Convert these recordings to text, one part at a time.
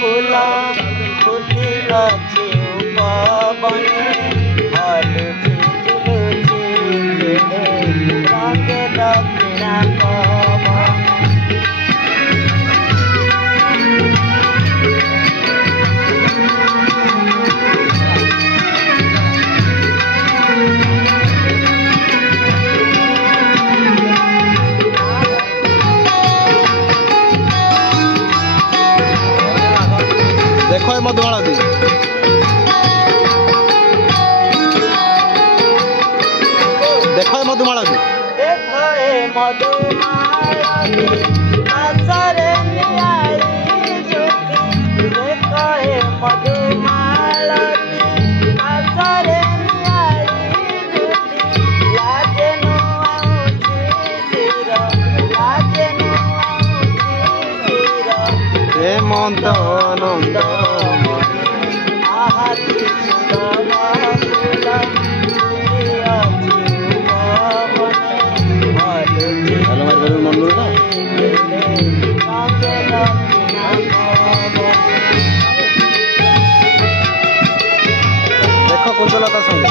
फूल फुटी अछि उपवने हलुची झुलुची रंगे दक्षिणा पवन। देखो ये मधुमालती देखो ये मधुमालती देखो ये मधुमालती आसरे नियाली ज्योति। देखो ये मधुमालती आसरे नियाली ज्योति। लाजे नु आउची सिर लाजे नु आउची सिर हेमंत आनंद आहाती सुंदर फूल फुटी अछि उपवने हलुची हेलो मार बेरू मन ना रंगे दक्षिणा पवन। देखो कुंजलता संगे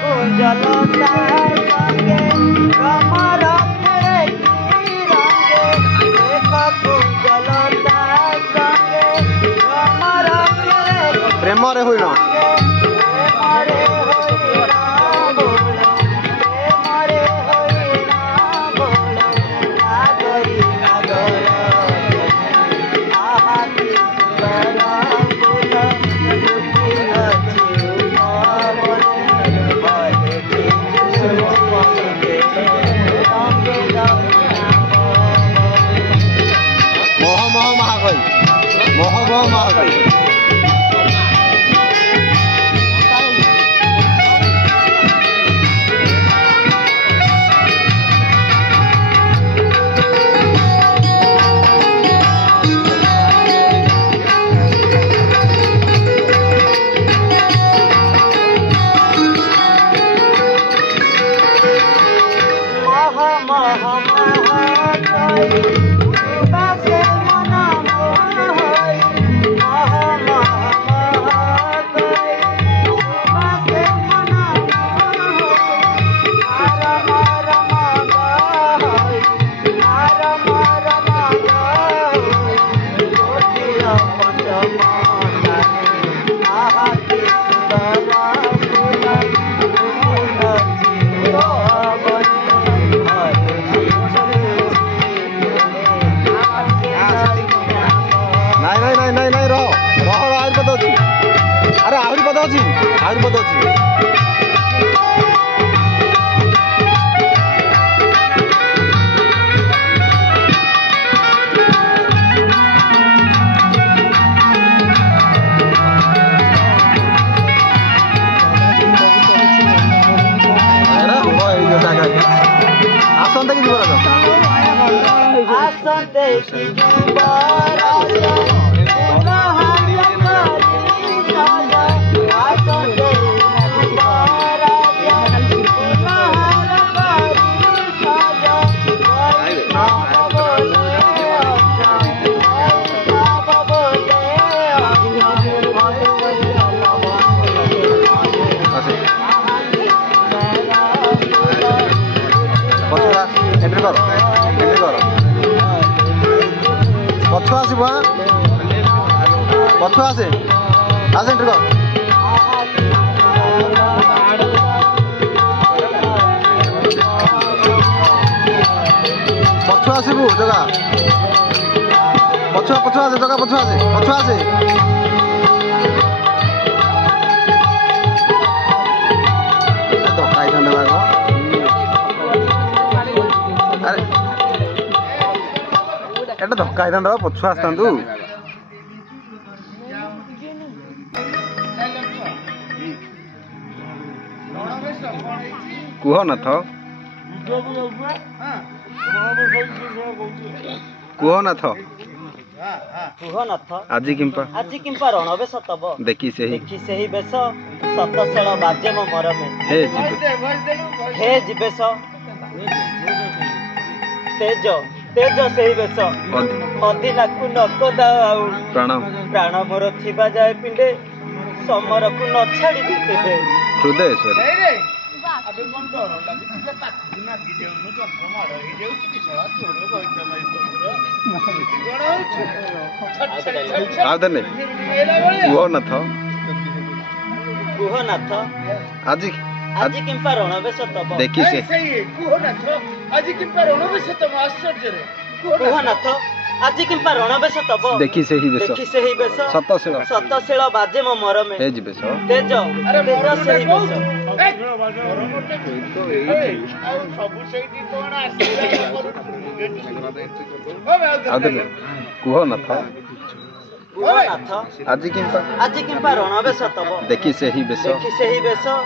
कुंजलता संगे कमर खेले की रंगे। देखो कुंजलता संगे कमर खेले प्रेम रे होई ना प्रेमरे होइना बोल प्रेमरे होइना बोल नागरी नागर आहाती सुंदर फूल फुटी अछि मोह मोह महागई मोह मोह महागई अरे आहरी पद अच्छी आहरी पद अच्छी आसंता कि जीवन आसंते कि जीवन पछुआ आसब पछुआ आसे आसे एंट्री कर पछुआ आसबू जगह पछुआ पछुआ आसे जगह पछुआ आसे एटा धक्का होता पछुआ आसता कुह न କୁହନାଥ କୁହନାଥ ଆଜି କିମ୍ପା ରଣବେଶ ତବ ଦେଖି ସେହି ବେଶ ସତଶେଳ ବାଜେ ମୋ ମରମେ ହେ ଯିବେ ହେ ଯିବେଶ ତେଜ ସେହି ବେଶ ଅଧିନାକୁ ନକଦା ଆଉ ପ୍ରାଣ ମୋର ଥିବା ଯାଏ ପିଣ୍ଡେ ସମରକୁ ନ ଛାଡ଼ିବି କେବେ ହୃଦୟେଶ୍ୱରୀ ଆଉ ଦେଲେ କୁହନାଥ ଆଜି କିମ୍ପା ରଣବେଶ ତବ ଦେଖି ସେ କୁହନାଥ ଆଜି କିମ୍ପା ରଣବେଶ ତବ ଦେଖି ସେହି ବେଶ ସତଶୀଳ ବାଜେ ମୋ ମରମେ ହେ ଯିବେ ତେଜ ସେହି ବେଶ ଆଉ ଦେଲେ କୁହନାଥ ଆଜି କିମ୍ପା ରଣବେଶ ତବ ଦେଖି ସେହି ବେଶ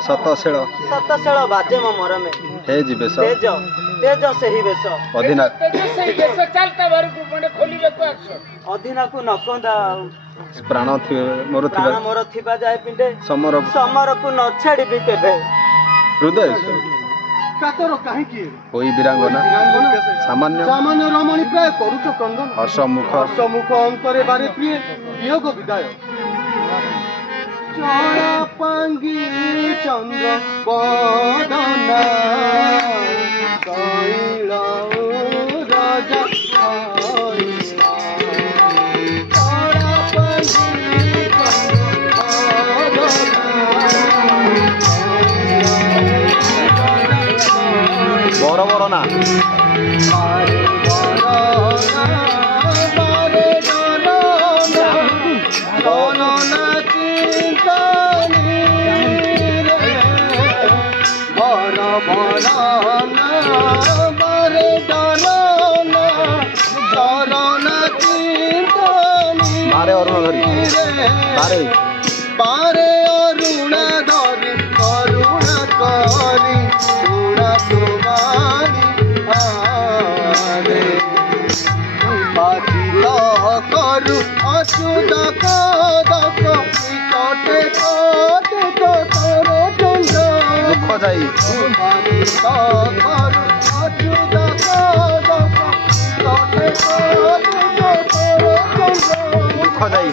ସତଶେଳ ବାଜେ ମୋ ମରମେ ହେ ଯିବେ ତେଜ ସେହି ବେଶ ଅଧିନାକୁ ନକନ୍ଦା ପ୍ରାଣ ମୋର ଥିବା ଯାଏ ପିଣ୍ଡେ ସମରକୁ ନ ଛାଡ଼ିବି କେବେ ହୃଦୟେଶ୍ୱରୀ କାତର କାହିଁକି ହୋଇ ବିରାଙ୍ଗନା ସାମାନ୍ୟ ରମଣୀ ପ୍ରାୟ କରୁଛ କ୍ରନ୍ଦନ ହର୍ଷମୁଖ ଅଙ୍କରେ ବାରେ ପ୍ରିୟ ବିୟୋଗ ବିଦାୟ ଚଳା ପାଙ୍ଗି ଚନ୍ଦ୍ର ବଦନା କଇଳ ରାଜା ବଡ଼ ନା ବାରେ ଅରୁଣ ଧରି ବାରେ ଅରୁଣ ଧରି କରୁଣା କରି ଗୁଣା କୁମାରୀ ଆରେ ବାଜିଲ କରୁ ଅଚ୍ୟୁତ କଦକ ନିକଟେ କଟେ ତୋର ଚନ୍ଦ୍ର ଦୁଃଖ ଯାଇ ବାଜିଲ କରୁ ଅଚ୍ୟୁତ କଦକ ନିକଟେ କଟେ ତୋର ଚନ୍ଦ୍ର ଦୁଃଖ ଯାଇ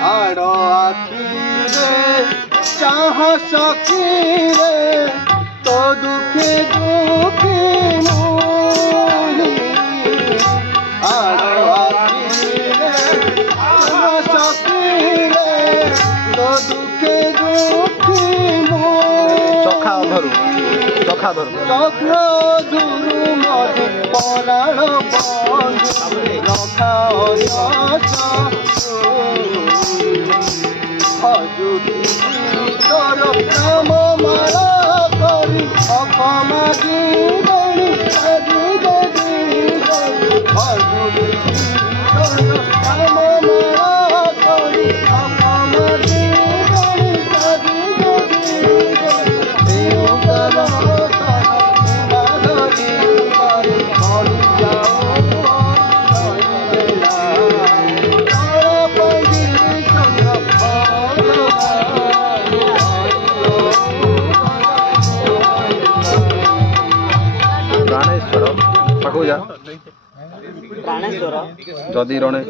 आड़ो आखिरे चाह सखीरे तो दुखे दुखी मोरी आड़ो आखिरे चाह सखीरे तो दुखे दुखी मोरी चखा धरू चक्र धुरु मधु पराण बंधु रखा हजूरी तोर नाम माला करी अकमागी गणी आजी देवी हजूरी तोर नाम माला करी अकमागी गणी आजी देवी देवतारा ପ୍ରାଣେଶ୍ୱର ଯଦି ରଣେ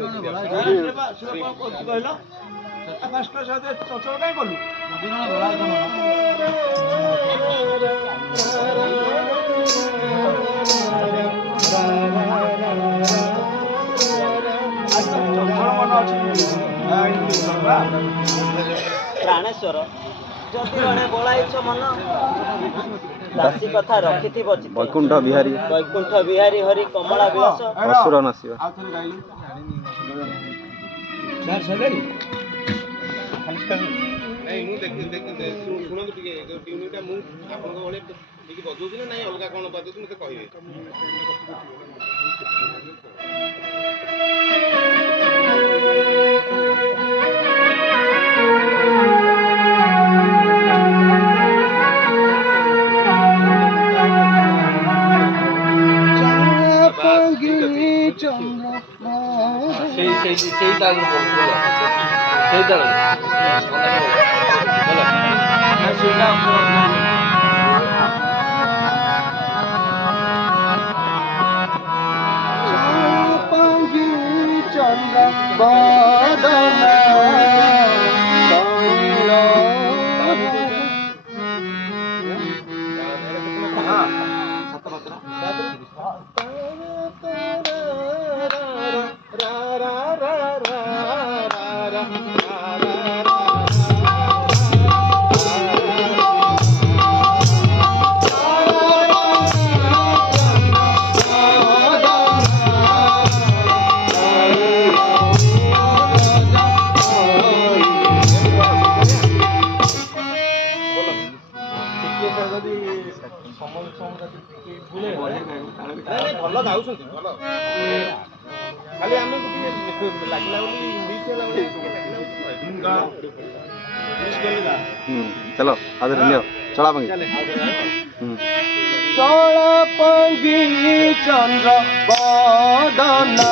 प्राणेश्वर जदि जड़े बोलाइछ मन दासी कथा रखिथिब चित्त वैकुंठ बिहारी हरि कमला विलास असुर नासिबा नहीं मु देख शुणु टिके ट्यूनिटा मु आपन को बळे टिके बजौछि ना नहीं अलगा कोन बजौछि मते कहिबे সেই তাল সেই তাল চন্দ্র বদনা ଭଲ ଗାଉଛନ୍ତି ଭଲ ଖାଲି ଆମେ ଲାଗିଲା ବୋଲି ମିସ୍ ହେଲା ବୋଲି चलो आदर लियो चला पंगी चला पंगी चंद्र बदना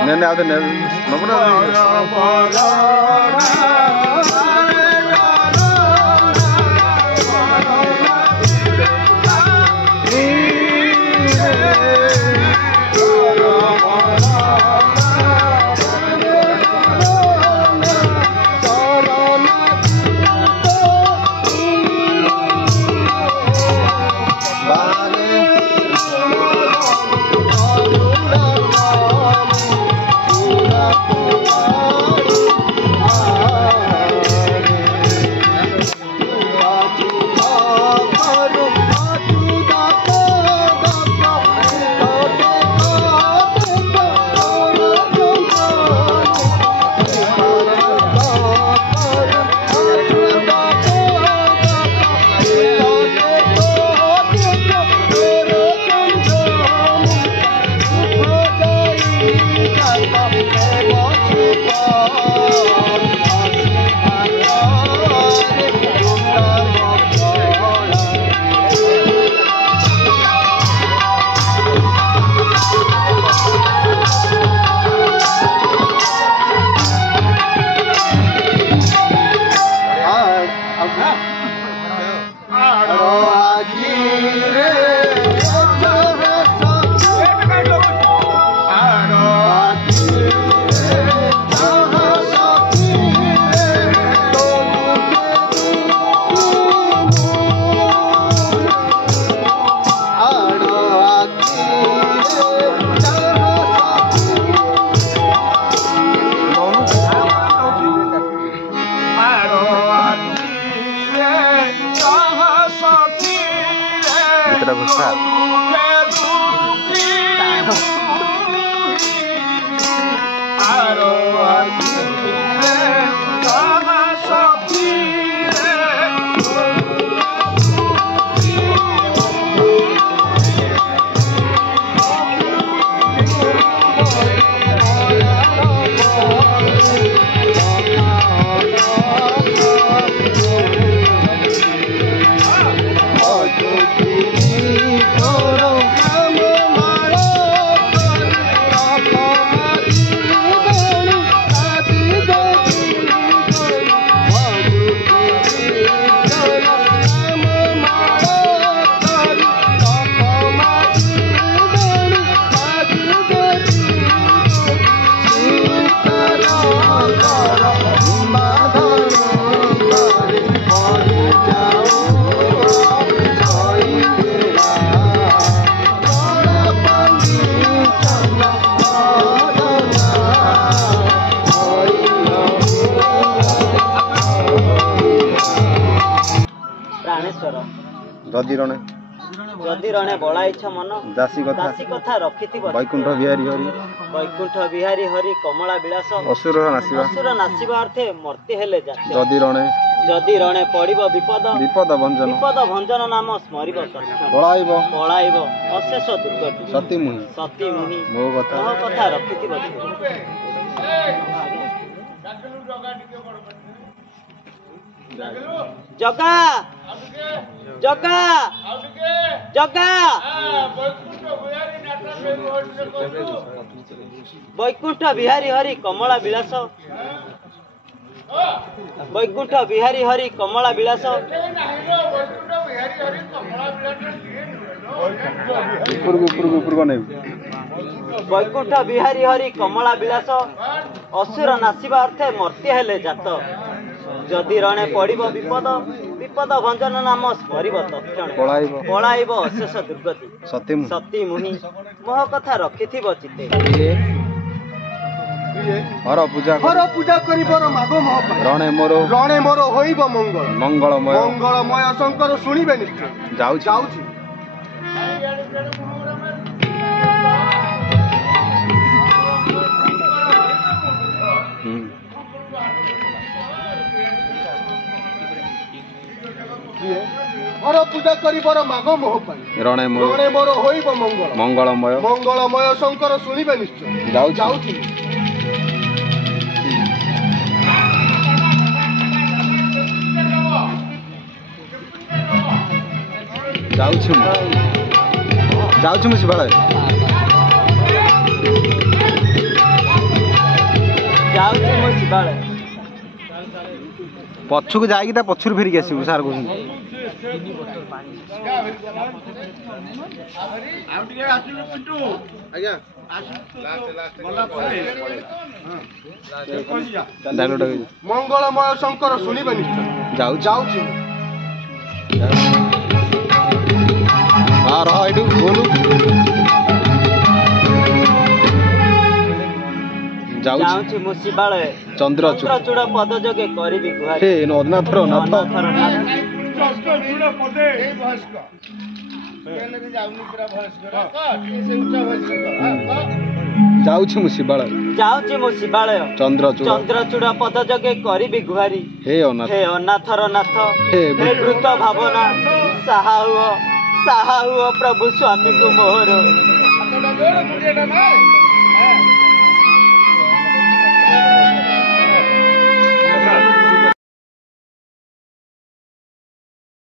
नहीं आदर नबना जदि रणे जदि रणे बड़ाइछ मन दासी दासी कथा रखिथिब वैकुंठ बिहारी हरि वैकुंठ बिहारी हरि कमला विलास असुर नासिबा असुर नासिबा अर्थे मर्त्य हेले जाते जदि रणे पड़िब विपद विपद भंजन नाम स्मरिब तत्क्षण पलाइब अशेष दुर्गति सती मुहि मो कथा रखिथिब जगा जगा जगा वैकुंठ बिहारी हरि कमला विलास वैकुंठ बिहारी हरि कमला विलास वैकुंठ बिहारी हरि कमला विलास असुर नासिबा अर्थे मर्त्य हेले जात जदि रणे पड़िब विपद विपद भंजन नाम स्मरिब तत्क्षण पलाइब अशेष दुर्गति सती मुहि मोह कथा रखिथिब चिते हर पूजा करिबर माघ मोह रणे मोर होइब मंगलमय शंकर सुनिबे निश्चय जाउछि हर पूजा करिबर माघ मोह रणे मोर होइब मंगलमय शंकर सुनिबे निश्चय जाउछि ମୁଁ ଶିବାଳୟ पछुक जाइए ता पछुर फेरिक आसबू सार कहते मंगलमय शंकर शुणवे निश्चय जाऊँ हाँ रह ये बोलू जाऊँ मु शिवालय चंद्रचूड़ पद जोगे करी गुहारी अनाथर नाथ जाऊँ मु शिवालय चंद्रचूड़ पद जोगे करी गुहारी हे अनाथर नाथ हे कृत भावना साहा हुओ प्रभु स्वामी को मोहर